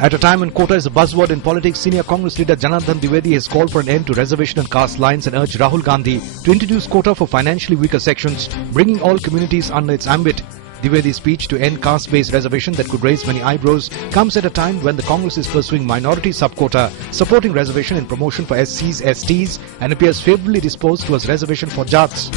At a time when quota is a buzzword in politics, senior Congress leader Janardhan Dwivedi has called for an end to reservation and caste lines and urged Rahul Gandhi to introduce quota for financially weaker sections, bringing all communities under its ambit. Dwivedi's speech to end caste-based reservation that could raise many eyebrows comes at a time when the Congress is pursuing minority sub-quota, supporting reservation and promotion for SCs, STs and appears favourably disposed towards reservation for Jats.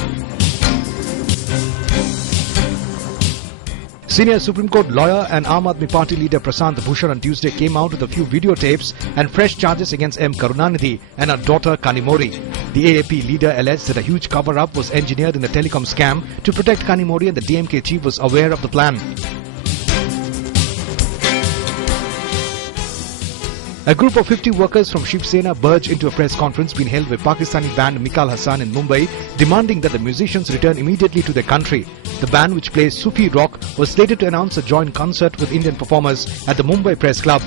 Senior Supreme Court lawyer and Aam Aadmi Party leader Prashant Bhushan on Tuesday came out with a few videotapes and fresh charges against M. Karunanidhi and her daughter Kanimori. The AAP leader alleged that a huge cover-up was engineered in a telecom scam to protect Kanimori, and the DMK chief was aware of the plan. A group of 50 workers from Shiv Sena burst into a press conference being held by Pakistani band Mikal Hassan in Mumbai, demanding that the musicians return immediately to their country. The band, which plays Sufi rock, was slated to announce a joint concert with Indian performers at the Mumbai Press Club.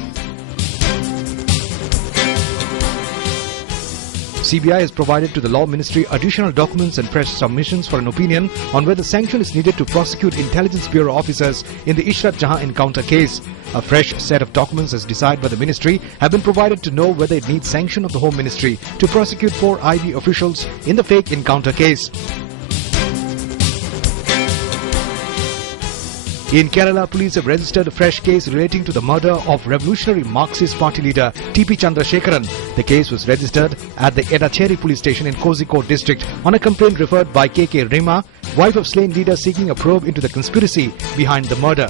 CBI has provided to the Law Ministry additional documents and fresh submissions for an opinion on whether sanction is needed to prosecute Intelligence Bureau officers in the Ishrat Jahan encounter case. A fresh set of documents, as decided by the ministry, have been provided to know whether it needs sanction of the Home Ministry to prosecute 4 IB officials in the fake encounter case. In Kerala, police have registered a fresh case relating to the murder of Revolutionary Marxist Party leader T.P. Chandrasekharan. The case was registered at the Edacheri police station in Kozhikode district on a complaint referred by K.K. Rima, wife of slain leader, seeking a probe into the conspiracy behind the murder.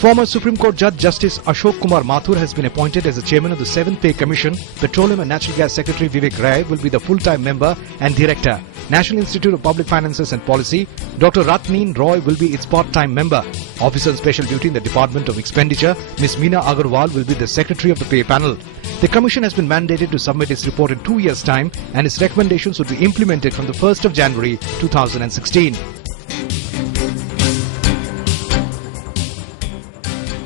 Former Supreme Court Judge Justice Ashok Kumar Mathur has been appointed as the chairman of the 7th Pay Commission. Petroleum and Natural Gas Secretary Vivek Rai will be the full-time member and director. National Institute of Public Finances and Policy, Dr. Ratneen Roy will be its part-time member. Officer on Special Duty in the Department of Expenditure, Ms. Meena Agarwal will be the secretary of the pay panel. The commission has been mandated to submit its report in 2 years' time, and its recommendations would be implemented from the 1st of January 2016.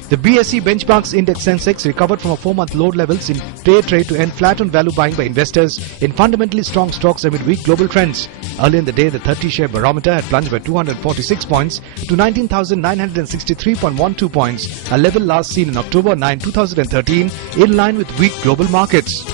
The BSE Benchmarks Index Sensex recovered from a 4-month low levels in day trade to end flat on value buying by investors in fundamentally strong stocks amid weak global trends. Early in the day, the 30-share barometer had plunged by 246 points to 19,963.12 points, a level last seen in October 9, 2013, in line with weak global markets.